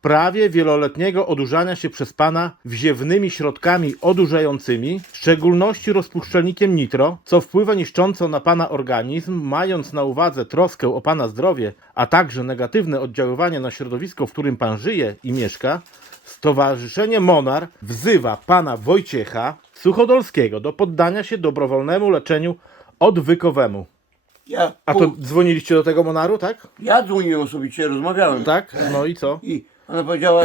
prawie wieloletniego odurzania się przez pana wziewnymi środkami odurzającymi, w szczególności rozpuszczalnikiem nitro, co wpływa niszcząco na pana organizm, mając na uwadze troskę o pana zdrowie, a także negatywne oddziaływanie na środowisko, w którym pan żyje i mieszka, Stowarzyszenie Monar wzywa pana Wojciecha Suchodolskiego do poddania się dobrowolnemu leczeniu odwykowemu. Ja, A to dzwoniliście do tego Monaru, tak? ja dzwoniłem osobiście, rozmawiałem. Tak? No i co? I ona powiedziała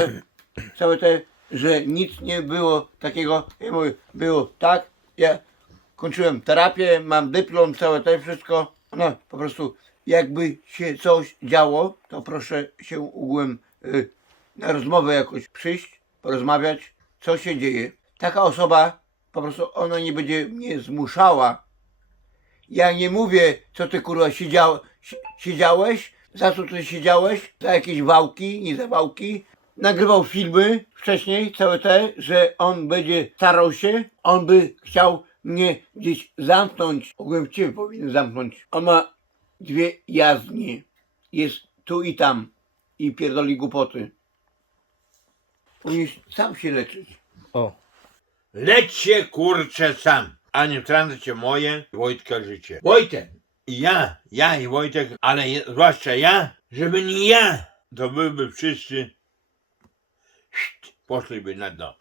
całe te, że nic nie było takiego. Ja mówię, było tak. Ja kończyłem terapię, mam dyplom, całe te wszystko. No po prostu jakby się coś działo, to proszę się ogółem y, na rozmowę jakoś przyjść, porozmawiać, co się dzieje. Taka osoba po prostu ona nie będzie mnie zmuszała ja nie mówię, co ty kurwa siedział, si- siedziałeś, za co ty siedziałeś, za jakieś wałki, nie za wałki. Nagrywał filmy wcześniej, całe te, że on będzie starał się, on by chciał mnie gdzieś zamknąć, ogółem ciebie powinien zamknąć. On ma dwie jazdnie, jest tu i tam i pierdoli głupoty. Powinien sam się leczyć. O. Leć się kurczę sam, a nie wtrącę moje Wojtka życie. Wojtek, ja, ja i Wojtek, ale je, zwłaszcza ja, żeby nie ja, to byłby wszyscy poszliby na dno.